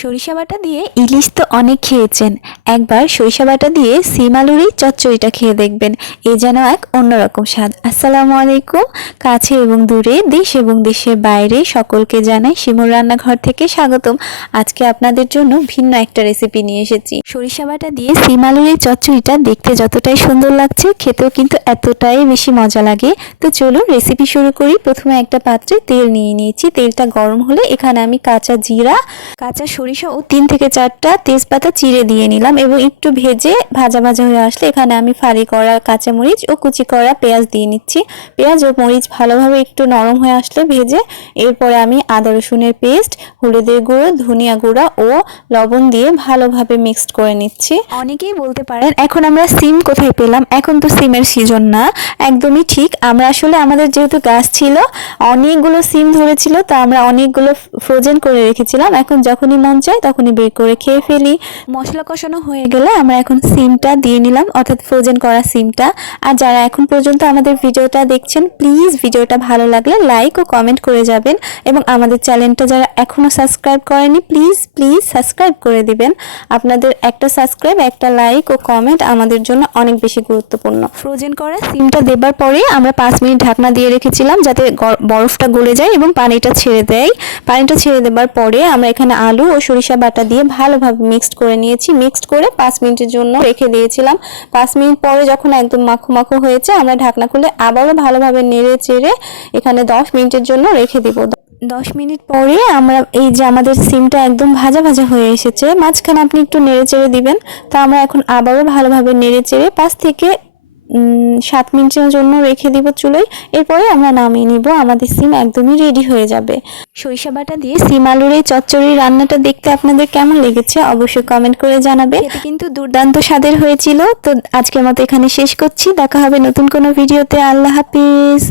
সরিষা বাটা দিয়ে ইলিশ তো অনেক খেয়েছেন, একবার সরিষা বাটা দিয়ে সিম আলুর এই চচ্চড়িটা খেয়ে দেখবেন। এ যেন এক অন্যরকম স্বাদ। আসসালামু আলাইকুম। কাছে এবং দূরে, দেশ এবং দেশের বাইরে সকলকে জানাই শিমুর রান্নাঘর থেকে স্বাগতম। আজকে আপনাদের জন্য ভিন্ন একটা রেসিপি নিয়ে এসেছি। সরিষা বাটা দিয়ে সিম আলুর এই চচ্চড়িটা দেখতে যতটাই সুন্দর লাগছে, খেতেও কিন্তু এতটাই বেশি মজা লাগে। তো চলুন রেসিপি শুরু করি। প্রথমে একটা পাত্রে তেল নিয়ে নিয়েছি। তেলটা গরম হলে এখানে আমি কাঁচা জিরা, কাঁচা সরিষা ও 3 থেকে 4টা তেজপাতা চিড়ে দিয়ে নিলাম এবং একটু ভেজে ভাজা ভাজা হয়ে আসলে এখানে আমি ফালি করা কাঁচামরিচ ও কুচি করা পেঁয়াজ দিয়ে নিচ্ছি। পেঁয়াজ ও মরিচ ভালোভাবে একটু নরম হয়ে আসলে ভেজে এরপরে আমি আদা রসুনের পেস্ট, হলুদের গুঁড়ো, ধনিয়া গুঁড়া ও লবণ দিয়ে ভালোভাবে মিক্সড করে নিচ্ছি। অনেকেই বলতে পারেন এখন আমরা সিম কোথায় পেলাম, এখন তো সিমের সিজন না। একদমই ঠিক, আমরা আসলে আমাদের যেহেতু গাছ ছিল অনেকগুলো সিম ধরেছিল, তা আমরা অনেকগুলো ফ্রোজেন করে রেখেছিলাম। এখন যখনই মন চায় তখনই বের করে খেয়ে ফেলি। মশলা কষানো হয়ে গেলে আমরা এখন সিমটা দিয়ে নিলাম, অর্থাৎ ফ্রোজেন করা সিমটা। আর যারা এখন পর্যন্ত আমাদের ভিডিওটা দেখছেন, প্লিজ ভিডিওটা ভালো লাগলে লাইক ও কমেন্ট করে যাবেন এবং আমাদের চ্যানেলটা যারা এখনও সাবস্ক্রাইব করেনি প্লিজ প্লিজ সাবস্ক্রাইব করে দিবেন। আপনাদের একটা সাবস্ক্রাইব, একটা লাইক ও কমেন্ট আমাদের জন্য অনেক বেশি গুরুত্বপূর্ণ। ফ্রোজেন করা সিমটা দেবার পরে আমরা 5 মিনিট ঢাকনা দিয়ে রেখেছিলাম যাতে বরফটা গলে যায় এবং পানিটা ছেড়ে দেয়। পানিটা ছেড়ে দেবার পরে আমরা এখানে আলু ও সরিষা বাটা দিয়ে ভালোভাবে মিক্সড করে নিয়েছি। মিক্সড করে 5 মিনিটের জন্য রেখে দিয়েছিলাম। 5 মিনিট পরে যখন একদম মাখো মাখো হয়েছে আমরা ঢাকনা খুলে আবারও ভালোভাবে নেড়ে চেড়ে এখানে 10 মিনিটের জন্য রেখে দিব। 10 মিনিট পরে আমরা এই যে আমাদের সিমটা একদম ভাজা ভাজা হয়ে এসেছে, মাঝখানে আপনি একটু নেড়ে চেড়ে দিবেন। তো আমরা এখন আবারও ভালোভাবে নেড়ে চেড়ে 5 থেকে 7 মিনিটের জন্য রেখে দিব চুলোয়। এরপরে আমরা নামিয়ে নিব, আমাদের সিম একদমই রেডি হয়ে যাবে। সরিষা বাটা দিয়ে সিম আলুর এই চচ্চড়ি রান্নাটা দেখতে আপনাদের কেমন লেগেছে অবশ্যই কমেন্ট করে জানাবে। এটা কিন্তু দুর্দান্ত স্বাদের হয়েছিল। তো আজকের মতো এখানে শেষ করছি, দেখা হবে নতুন কোনো ভিডিওতে। আল্লাহ হাফিজ।